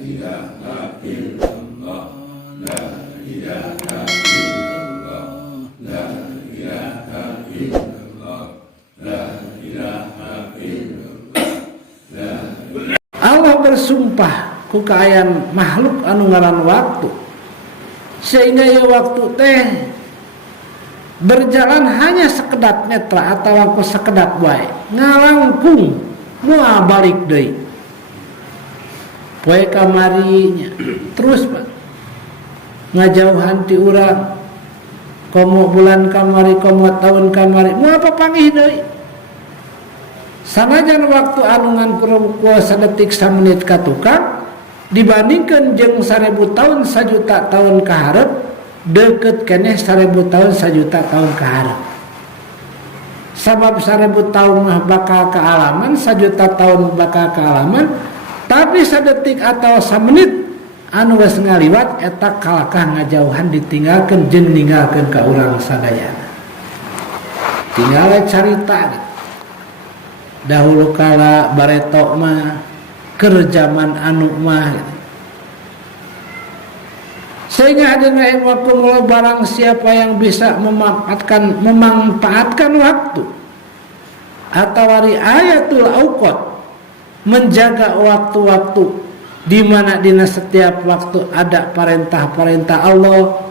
ilaha illallah, la ilaha illallah, la ilaha illallah, la ilaha illallah, la ilaha. Allah bersumpah ku kaayaan makhluk anu ngaran waktu, sehingga ya waktu teh berjalan hanya sekedap netra atau ku sekedap wae ngalangkung moal balik deui poe kamarinya terus Pak ngajauhan ti urang komo bulan kamari komo tahun kamari moal papanggih deui sanajan waktu anungan kuasa detik samenit ka tukang dibandingkan jeung 1000 tahun 1 juta tahun kaharep deket keneh 1000 tahun 1 juta tahun kaharep sabab 1000 tahun mah bakal kealaman 1 juta tahun bakal kealaman tapi sadetik atau samenit anu geus ngaliwat eta kalakah ngajauhan ditinggalkeun jeung ninggalkeun ka urang sadayana tinggal carita dahulu kala bareto mah keur zaman anu mah gitu. Sehingga adanya waktu mulai barang siapa yang bisa memanfaatkan waktu atau hari ayatul auqat menjaga waktu-waktu di mana dina setiap waktu ada perintah-perintah Allah,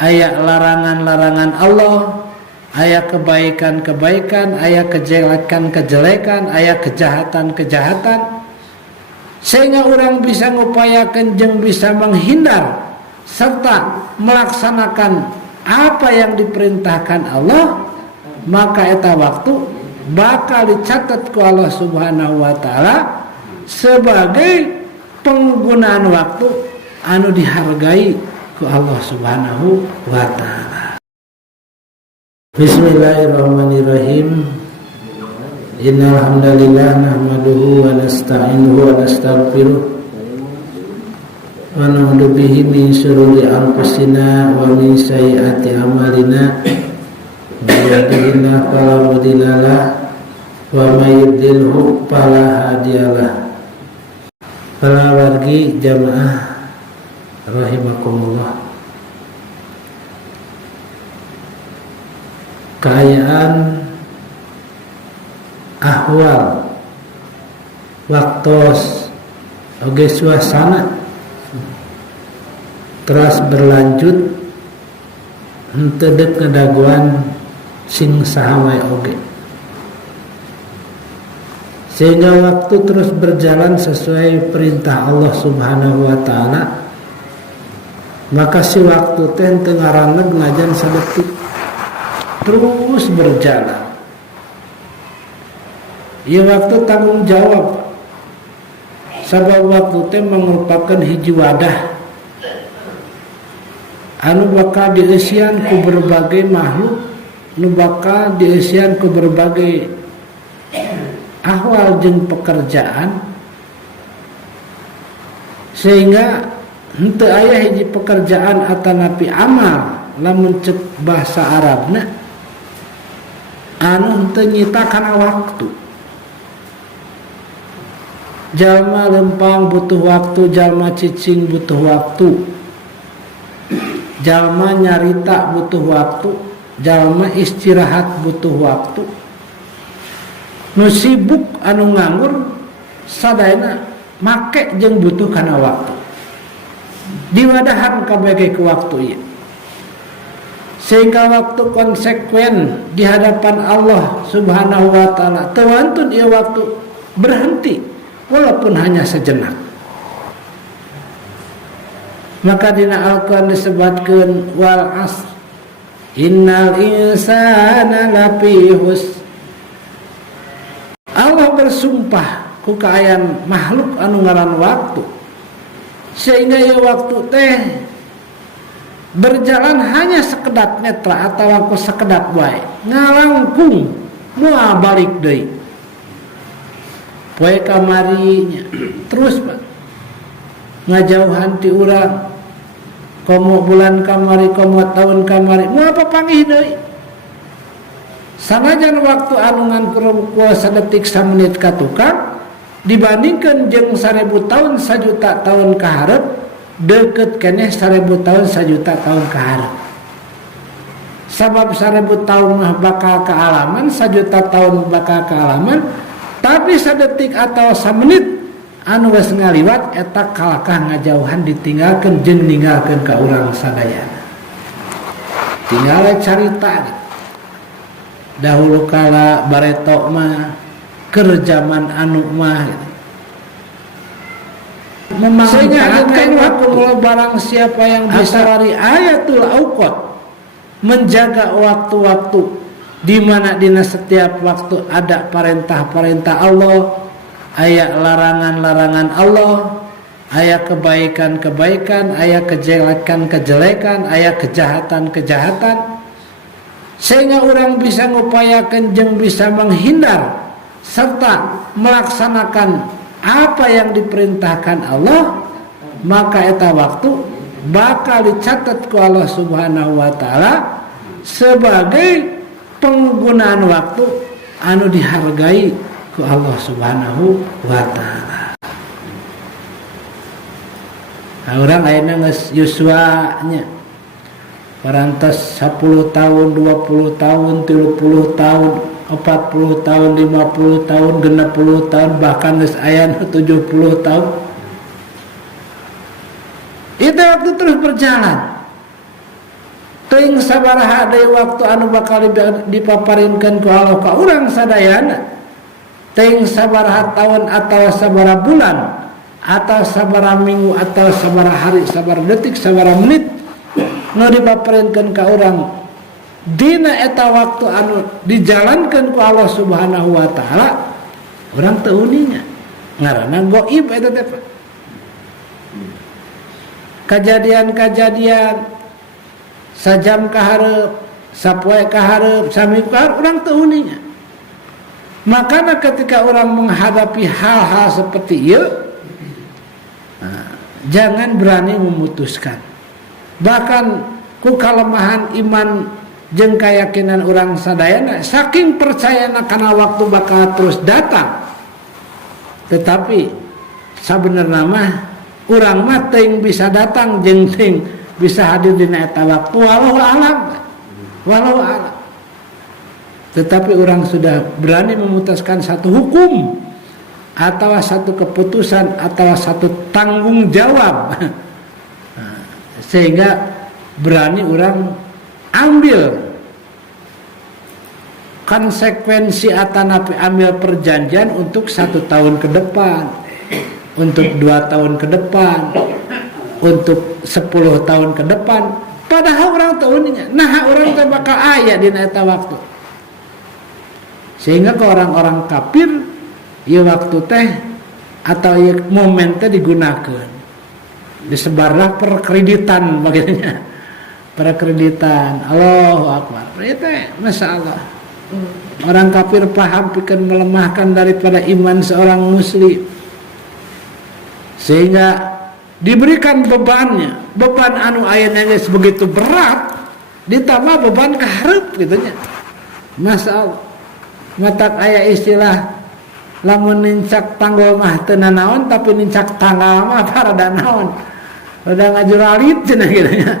aya larangan-larangan Allah, aya kebaikan-kebaikan, aya kejelekan-kejelekan, aya kejahatan-kejahatan, sehingga orang bisa ngupayakeun jeung bisa menghindar serta melaksanakan apa yang diperintahkan Allah, maka eta waktu bakal dicatat ku Allah Subhanahu wa taala sebagai penggunaan waktu anu dihargai ku Allah Subhanahu wa taala. Bismillahirrahmanirrahim. Innal hamdalillah nahmaduhu wa nasta'inuhu wa nastaghfiruh wa na'udzu bihi min syururi anfusina wa min sayyiati a'malina may yahdihillahu fala mudhillalah wa may yudlilhu fala hadiyalah. Para wargi jamaah rahimakumullah, kaayaan ahwal waktos oge suasana terus berlanjut henteu deuk ngadaguan sing saha wae oge, sehingga waktu terus berjalan sesuai perintah Allah Subhanahu wa taala, maka si waktu teh teu ngaraneg najan sadetik terus berjalan. Ieu waktu tanggung jawab sabab waktu teh merupakan hiji wadah anu bakal dieusian ku berbagai makhluk, anu bakal dieusian ku berbagai ahwal jeung pekerjaan, sehingga henteu aya hiji pekerjaan atanapi amal lamun ceuk bahasa Arabna anu henteu nyita kana waktu. Jalma lempang butuh waktu, jalma cicing butuh waktu, jalma nyarita butuh waktu, jalma istirahat butuh waktu. Nu sibuk anu nganggur sadayana make jeung butuh kana waktu. Diwadahan kabeh ke waktu ieu. Sehingga waktu konsekuen di hadapan Allah Subhanahu wa taala teu wantun ieu waktu berhenti walaupun hanya sejenak. Maka dina Al-Quran disebutkan wal asr innal insana lafi khusr. Allah bersumpah ku kaayaan makhluk anu ngaran waktu, sehingga ya waktu teh berjalan hanya sekedap netra atau ku sekedap wae ngalangkung moal balik deui poe kamarinya terus Pak ngajauhan ti urang komo bulan kamari komo tahun kamari moal papanggih deui sanajan waktu anungan kuasa detik samenit ka tukang dibandingkan jeung 1000 tahun 1.000.000 tahun kaharep deket keneh 1000 tahun 1.000.000 tahun kaharep. Sabab 1000 tahun mah bakal kealaman, 1.000.000 tahun bakal kealaman, tapi sadetik atau samenit anu geus ngaliwat eta kalakah ngajauhan ditinggalkeun jeung ninggalkeun ka urang sadayana. Tinggal carita dahulu kala bareto mah keur zaman anu mah memanfaatkan waktu barang siapa yang bisa lari ayatul auqat, menjaga waktu-waktu di mana dina setiap waktu ada perintah-perintah Allah, aya larangan-larangan Allah, aya kebaikan-kebaikan, aya kejelekan-kejelekan, aya kejahatan-kejahatan, sehingga orang bisa ngupayakeun jeung bisa menghindar serta melaksanakan apa yang diperintahkan Allah, maka eta waktu bakal dicatat ku Allah Subhanahu wa taala sebagai penggunaan waktu anu dihargai ku Allah Subhanahu wa taala. Nah, urang ayeuna geus yuswa nya parantos 10 tahun, 20 tahun, 30 tahun, 40 tahun, 50 tahun, 60 tahun, bahkan geus aya 70 tahun. Itu waktu terus berjalan. Teuing sabaraha deui waktu anu bakal dipaparinkeun ku Allah ka urang sadayana. Teuing sabaraha tahun atau sabaraha bulan atau sabaraha minggu atau sabaraha hari, sabaraha detik, sabaraha menit nu dipaparinkeun ka urang dina eta waktu anu dijalankeun ku Allah Subhanahu wa taala, urang teu uninya ngaranna gaib eta teh. Kejadian-kejadian sajam kahareup, sapoe kahareup, saminggu kahareup urang teu uninya. Makanya ketika orang menghadapi hal-hal seperti ieu, jangan berani memutuskan. Bahkan ku kalemahan iman jeung keyakinan urang sadayana saking percayana kana waktu bakal terus datang. Tetapi sabenerna mah urang mah teuing bisa datang jeung teuing bisa hadir dina eta waktu, wallahu a'lam. Wallahu a'lam. Tetapi orang sudah berani memutuskan satu hukum atau satu keputusan atau satu tanggung jawab, sehingga berani orang ambil konsekuensi atau ambil perjanjian untuk 1 tahun ke depan, untuk 2 tahun ke depan, untuk 10 tahun ke depan. Padahal orang tahunnya, nah orang teh bakal aya dina eta waktu. Sehingga ke orang-orang kafir ieu waktu teh atau ieu momen teh digunakeun. Disebarlah perkreditan bagainya. Perkreditan. Allahu akbar. Itu masyaallah. Orang kafir paham pikeun melemahkan daripada iman seorang muslim. Sehingga diberikan bebannya, beban anu ayeuna geus begitu berat, ditambah beban kahareup gitunya. Masyaallah. Matak aya istilah lamun nincak tanggul mah teu nanaon, tapi nincak tanggal mah rada naon, rada ngajuralit cenah kitu nya.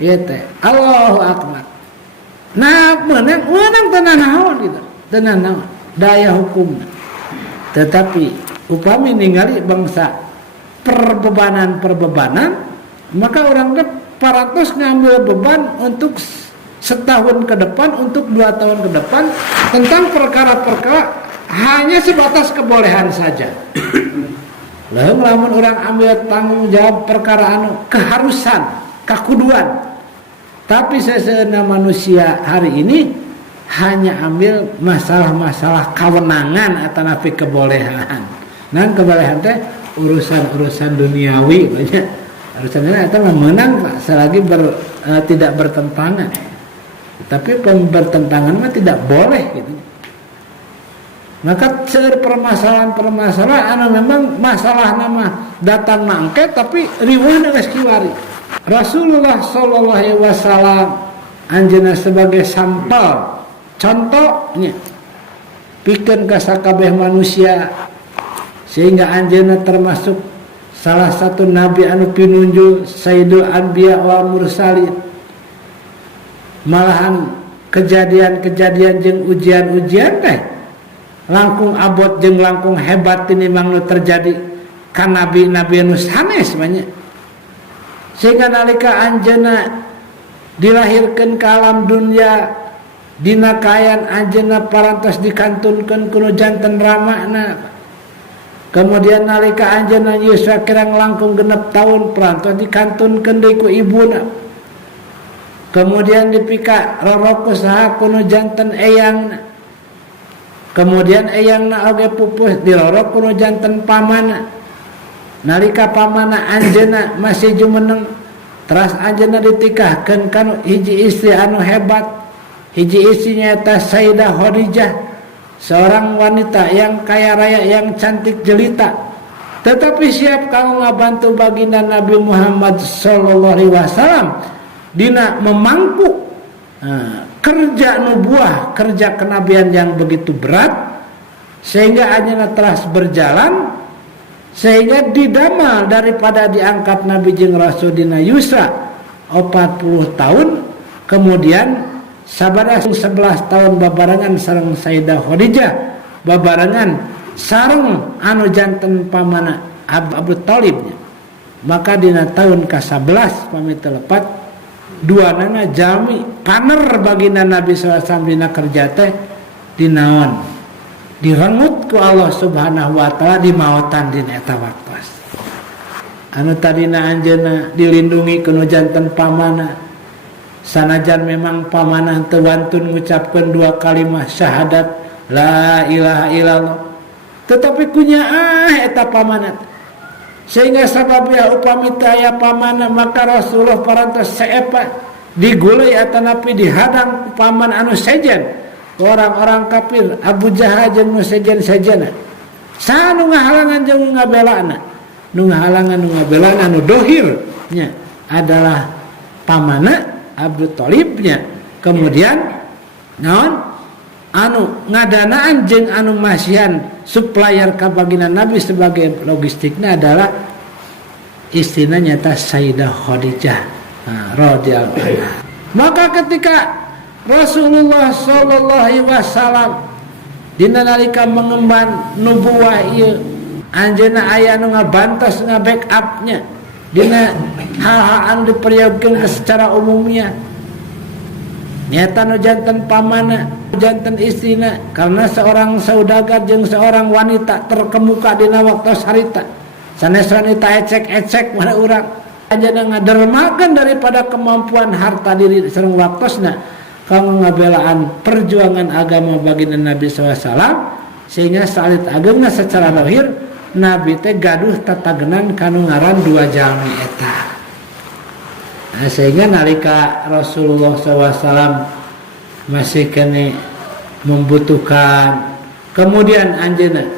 Ieu teh Allahu akbar. Nah, meunang teu nanaon gitu, teu nanaon daya hukum. Tetapi upami ningali bangsa perbebanan, maka orang teh parantos ngambil beban untuk setahun ke depan, untuk 2 tahun ke depan, tentang perkara-perkara hanya sebatas kebolehan saja. Lalu lamun orang ambil tanggung jawab perkara anu keharusan, kakuduan. Tapi seseuna manusia hari ini hanya ambil masalah-masalah kewenangan atau nafi kebolehan. Nah, kebolehan teh urusan-urusan duniawi banyak. Urusan ini itu menang Pak, selagi tidak bertentangan. Tapi bertentangan mah tidak boleh gitu. Maka permasalahan-permasalahan anu memang masalah nama datang mangke tapi riweuhna geus kiwari. Rasulullah sallallahu alaihi wasallam anjeunna sebagai sampel contohnya pikeun ka sakabeh manusia sehingga anjeunna termasuk salah satu nabi anu pinunjul sayyidul anbiya wal mursalin. Malahan kejadian-kejadian jeung ujian-ujian teh langkung abot jeung langkung hebat tinimbang nu terjadi ka nabi-nabi anu sanes banyak. Sehingga nalika anjeunna dilahirkeun ka alam dunya dina kaayaan anjeunna parantos dikantunkeun ku nu janten ramana. Kemudian nalika anjeunna yuswa kirang langkung 6 tahun parantos dikantunkeun deui ku ibuna. Kemudian dipika roroko saha ku nu janten eyangna. Kemudian eyangna oge pupus dirorok ku nu janten pamana. Nalika pamana anjeunna masih jumeneng, teras anjeunna ditikahkeun kana hiji istri anu hebat. Hiji istrinya eta Sayyidah Khadijah, seorang wanita yang kaya raya, yang cantik jelita, tetapi siap kanggo ngabantu baginda Nabi Muhammad sallallahu alaihi wasallam dina memangku kerja nubuah, kerja kenabian yang begitu berat, sehingga anjeunna teras berjalan sehingga didamal daripada diangkat Nabi jeung Rasul dina yusra 40 tahun, kemudian sabada 11 tahun babarengan sareng Sayyidah Khadijah, babarengan sareng anu janten pamana Abu Thalib. Maka dina tahun ke-11 pami telepat duanana jami paner baginda Nabi SAW dina kerja teh dinaon direngut ku Allah Subhanahu wa taala di maotan dina eta waktos. Anu tadina anjeunna dilindungi ku nu janten pamana, sanajan memang pamanah teu wantun ngucapkeun 2 kalimat syahadat la ilaha illallah, tetapi kunyaah eta pamanah, sehingga sababnya upami teu aya pamanah maka Rasulullah parantos saepa digulai atanapi dihadang ku paman anu sejen orang-orang kafir Abu Jahal jeung nu sejen-sejena. Saha nu ngahalangan jeung ngabelana? Nu ngahalangan nu ngabelana nu dohir nya adalah pamanah Abu Thalibnya. Kemudian naon anu ngadanaan jeung anu masihan supplier ka baginda Nabi sebagai logistiknya adalah istrina nyata Sayyidah Khadijah radhiyallahu anha. Maka ketika Rasulullah sallallahu alaihi wasallam dina nalika mengemban nubuwah ieu anjeunna aya nu ngabantos nga-backupnya dina hal-hal anu diperyakeun secara umumnya nyata nu janten pamana, janten istrina, karena seorang saudagar jeung seorang wanita terkemuka dina waktu sarita. Sanes wanita ecek-ecek mana urang anjeunna ngadermakeun daripada kemampuan harta diri sareng waktosna kanggo ngabelaan perjuangan agama baginda Nabi SAW, sehingga salit ageuna secara lahir Nabi teh gaduh tatagenan kanu ngaran 2 jalmi eta. Nah, sehingga nalika Rasulullah SAW masih kene membutuhkan, kemudian anjeunna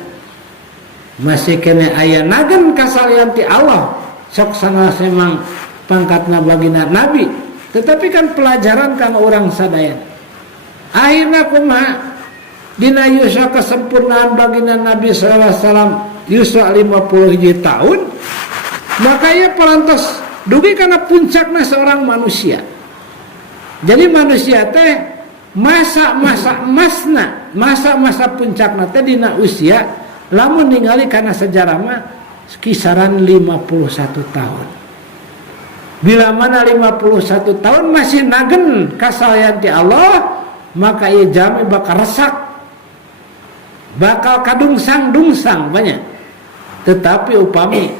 masih kene aya nagen kasalian ti Allah, sok sanes memang pangkatna baginda Nabi, tetapi kan pelajaran kang orang sadaya. Akhirna kumaha dina yuswa kesempurnaan baginda Nabi sallallahu alaihi wasallam yuswa 51 tahun, maka ia parantos dugi karena puncakna seorang manusia. Jadi manusia teh masa-masa emasna, masa-masa puncakna teh dina usia lamun ningali kana sejarah mah kisaran 51 tahun. Bila mana 51 tahun masih nagen kasalian ti Allah, maka ia jami bakal resak, bakal kadungsang-dungsang banyak. Tetapi upami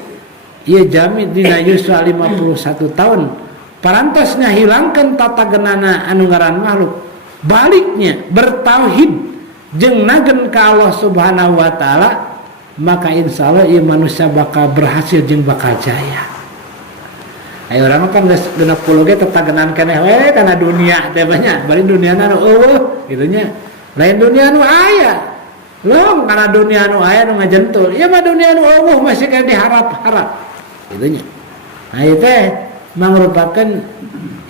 ia jami dina yuswa 51 tahun parantos ngahilangkeun tata genana anu ngaran makhluk, baliknya bertauhid jeung nagen ka Allah Subhanahu wa taala, maka insyaallah ieu manusia bakal berhasil jeung bakal jaya. Ayo urang kan geus 60 ge tatagenan keneh we kana dunia teh banyak, bari duniana nu eueuh kitu nya. Lain dunia nu aya. Lom kana dunia nu aya nu ngajentul. Ieu mah dunia nu eueuh masih ka diharap-harap. Kitu nya. Nah ieu teh mangrupakeun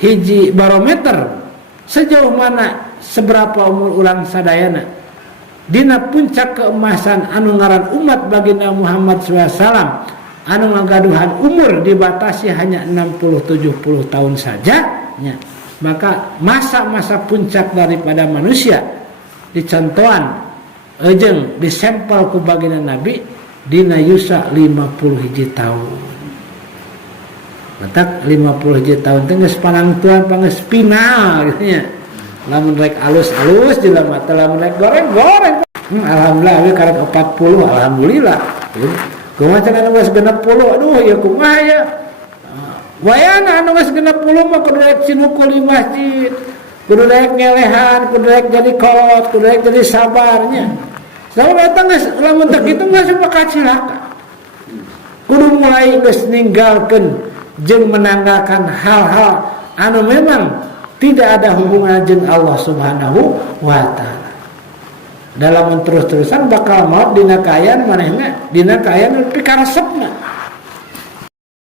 hiji barometer sejauh mana seberapa umur ulang sadayana dina puncak keemasan anu ngaran umat baginda Muhammad SAW anu ngagaduhan umur dibatasi hanya 60-70 tahun saja nya. Maka masa-masa puncak daripada manusia dicontohan ejeng disempel ku baginda Nabi dina yusa 50 hiji tahun. Matak 50 hiji tahun teh geus panangtuan pangeus final gitu nya. Lamun rek alus-alus jelema teh lamun rek goreng-goreng. Alhamdulillah we karek 40 alhamdulillah. Kumaha cenah anu geus 60 aduh ya kumaha ya. Wayana anu geus 60 mah kudu rek cinukul di masjid. Kudu rek ngelehan, kudu rek jadi kolot, kudu rek jadi sabarnya. Sabar eta geus lamun teu kitu geus bakal cilaka. Kudu mulai geus ninggalkeun jeung menanggalkan hal-hal anu memang tidak ada hubungan jeung Allah Subhanahu wa taala. Dalam terus-terusan bakal maut dina kaayaan manehna dina kaayaan pikaresepna.